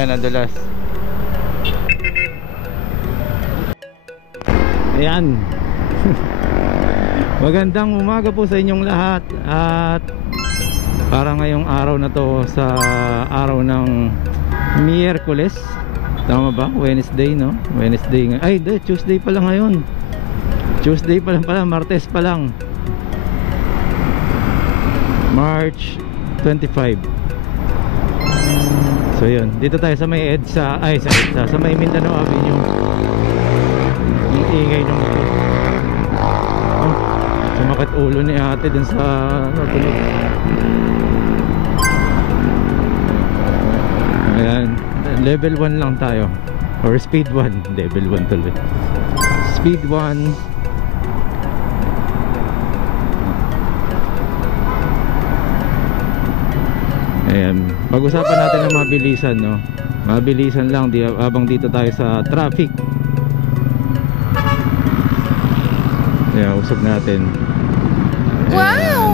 Ayan, nadulas. Ayan. Magandang umaga po sa inyong lahat. At para ngayong araw na to, sa araw ng Miyerkules, tama ba? Wednesday, no? Wednesday. Ay, Tuesday pa lang ngayon. Tuesday pa lang pala, Martes pa lang. March 25. So yun, dito tayo sa may EDSA, ay sa EDSA, sa may Mindanao Avenue. Yung ingay ng motor. Oh, sumakit ulo ni ate dun sa tulog. Ayan, level 1 lang tayo. Or speed 1, level 1 tuloy. Speed 1. Ayan, pag-usapan natin ng mabilisan, no? Mabilisan lang habang dito tayo sa traffic. Ayan, usap natin. Ayan. Wow!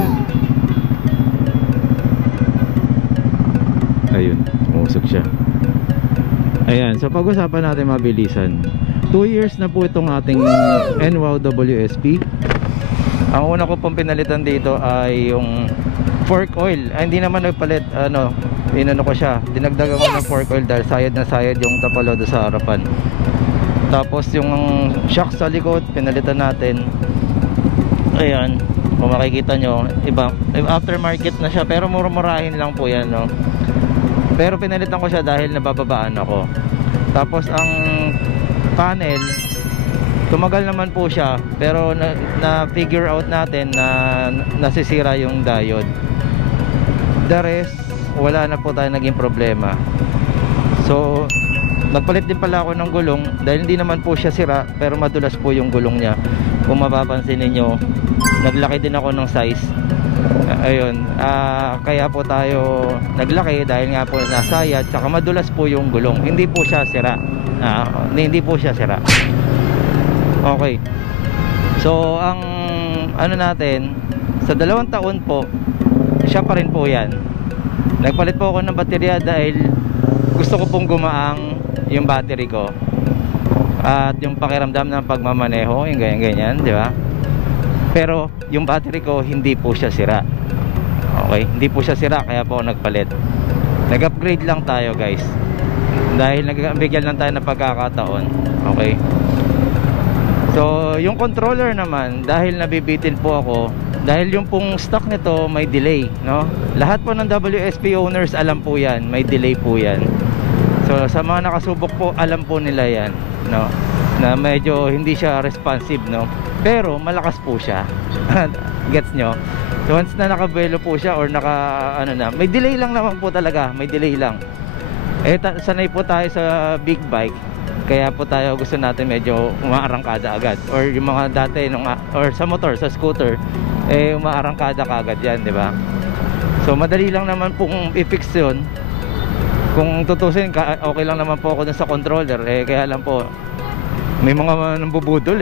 Ayun, umusok siya. Ayan, so pag-usapan natin mabilisan. 2 years na po itong ating NWSP. Ang una ko pong pinalitan dito ay yung fork oil. Ay, hindi naman nagpalit, inano ko siya, dinagdagan ko ng fork oil dahil sayad na sayad yung tapalodo sa harapan. Tapos yung shock sa likod pinalitan natin. Ayan, kung makikita nyo, iba, aftermarket na siya, pero murmurahin lang po yan, no? Pero pinalitan ko siya dahil nabababaan ako. Tapos ang panel, tumagal naman po siya, pero na figure out natin na nasisira yung diode. The rest, wala na po tayo naging problema. So nagpalit din pala ako ng gulong dahil hindi naman po siya sira, pero madulas po yung gulong niya. Kung mapapansin niyo, naglaki din ako ng size. Ayun, kaya po tayo naglaki dahil nga po nasayad, saka madulas po yung gulong. Hindi po siya sira. Hindi po siya sira. Okay. So ang ano natin, sa 2 taon po, siya pa rin po yan. Nagpalit po ako ng baterya dahil gusto ko pong gumaang yung battery ko. At yung pakiramdam ng pagmamaneho, yung ganyan-ganyan, di ba? Pero yung battery ko hindi po siya sira. Okay, hindi po siya sira, kaya po ako nagpalit. Nag-upgrade lang tayo, guys. Dahil nagbigyan lang tayo ng pagkakataon. Okay. So, yung controller naman, dahil nabibitin po ako, dahil yung pong stock nito may delay, no? Lahat po ng WSP owners alam po yan, may delay po yan. So, sa mga nakasubok po, alam po nila yan, no? Na medyo hindi siya responsive, no? Pero malakas po siya. Gets nyo? So, once na nakabelo po siya or may delay lang naman po talaga, may delay lang. Sanay po tayo sa big bike. Kaya po tayo gusto natin medyo umaarangkada agad. Or yung mga dati or sa motor, sa scooter, umaarangkada kagad yan, di ba? So madali lang naman pong i-fix yun. Kung tutusin, okay lang naman po ako dun sa controller. Kaya lang po, may mga nambubudol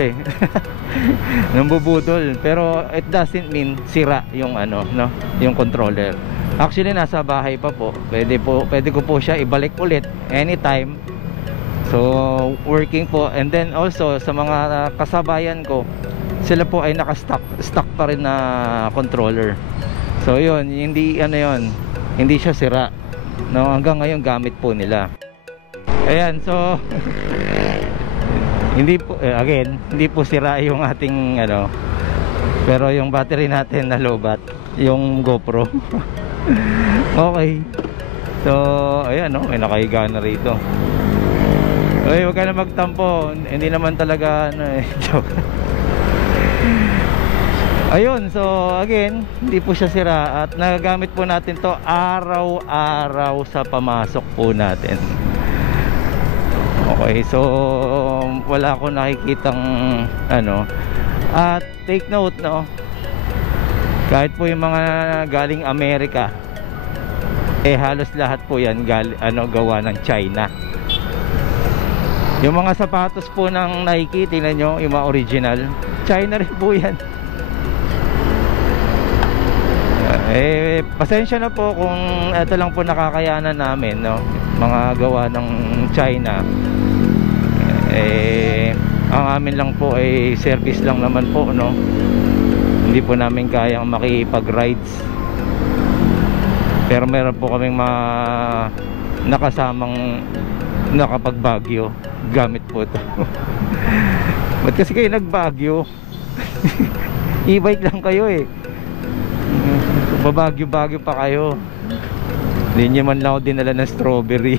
nambubudol. Pero it doesn't mean sira yung yung controller. Actually nasa bahay pa po. Pwede ko po siya ibalik ulit anytime. So working po. And then also sa mga kasabayan ko, sila po ay naka-stock pa rin na controller. So yun, hindi hindi siya sira, no? Hanggang ngayon gamit po nila. Ayan, so hindi po hindi po sira yung ating pero yung battery natin na lowbat, yung GoPro. Okay. So ayan, may nakahiga na rito. Oy, wag ka na magtampo. Hindi naman talaga joke. Ayun, so again, hindi po siya sira at nagagamit po natin to araw-araw sa pamasok po natin. Okay, so wala akong nakikitang at take note, no, kahit po yung mga galing Amerika, halos lahat po yan gawa ng China. Yung mga sapatos po ng Nike, tingnan nyo, yung mga original, China rin po yan. Pasensya na po kung ito lang po nakakayanan namin, no? mga gawa ng China. Ang amin lang po ay service lang naman po, no. Hindi po namin kayang makipag-rides. Pero meron po kaming mga nakasamang nakapag-Baguio. Gamit po ito. Ba't kasi kayo nag-Baguio? E-bike lang kayo eh. Babagyo-bagyo pa kayo. Hindi nyo man lang ako dinala ng strawberry.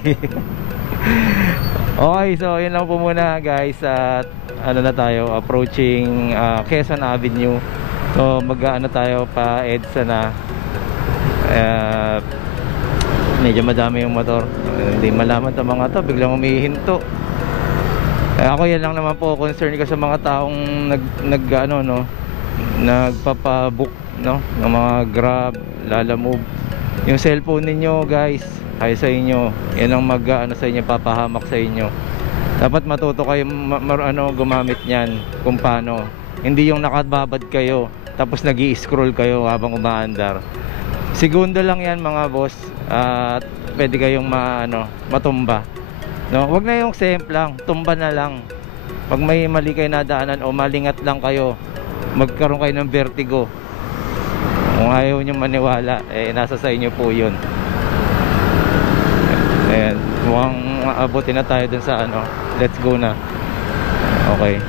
Okay, so yun lang po muna guys. At ano na tayo, approaching Quezon Avenue. So mag-ano tayo pa EDSA na. Medyo madami yung motor. Hindi malaman sa mga to, biglang umihinto. Ako yan lang naman po, concern ko sa mga taong nagpapabook, no, ng mga Grab, Lalamove. Yung cellphone ninyo guys, ay sa inyo, yan ang sa inyo, papahamak sa inyo. Dapat matuto kayo gumamit niyan kung paano. Hindi yung nakababad kayo tapos nag-i-scroll kayo habang umaandar. Segundo lang yan mga boss, at pwede kayong matumba, no? Wag na yung simple lang, tumba na lang. Pag may mali kayo nadaanan o malingat lang kayo, magkaroon kayo ng vertigo. Kung ayaw nyo maniwala, nasa sa inyo po yun. Ayan, mukhang maabutin na tayo dun sa let's go na. Okay,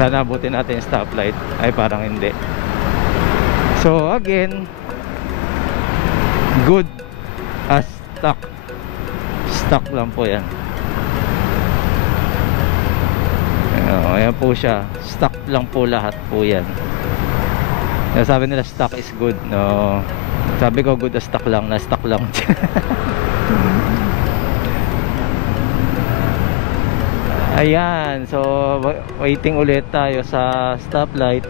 sana abutin natin yung stoplight. Ay parang hindi. So again, good as stock lang po yan. Ayan po siya, stock lang po lahat po yan. Sabi nila stock is good, no? Sabi ko good as stock lang, na stock lang. Ayan, so waiting ulit tayo sa stoplight.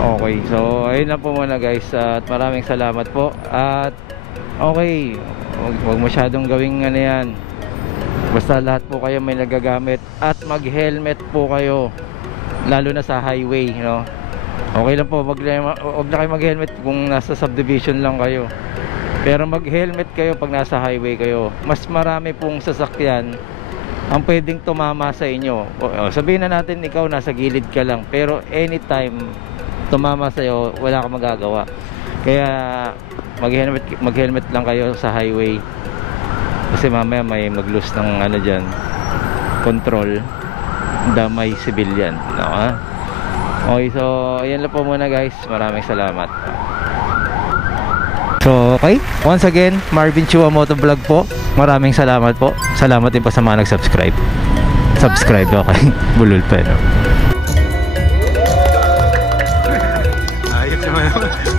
Okay, so ayun na po muna guys, at maraming salamat po. At okay, huwag masyadong gawing yan. Basta lahat po kayo may nagagamit, at mag-helmet po kayo, lalo na sa highway, no? Okay lang po, wag na kayo mag-helmet kung nasa subdivision lang kayo. Pero mag-helmet kayo pag nasa highway kayo. Mas marami pong sasakyan ang pwedeng tumama sa inyo. Sabihin na natin ikaw nasa gilid ka lang, pero anytime tumama sa iyo, wala kang magagawa. Kaya mag-helmet lang kayo sa highway. Kasi mamaya may mag-lose ng dyan, control, damay civilian, no, ha? Okay, so ayan lang po muna guys, maraming salamat. So okay, once again, Marvin Chua Motovlog po. Maraming salamat po. Salamat din po sa mga nag-subscribe. Subscribe, okay. Bulol pa, no? Ayos naman.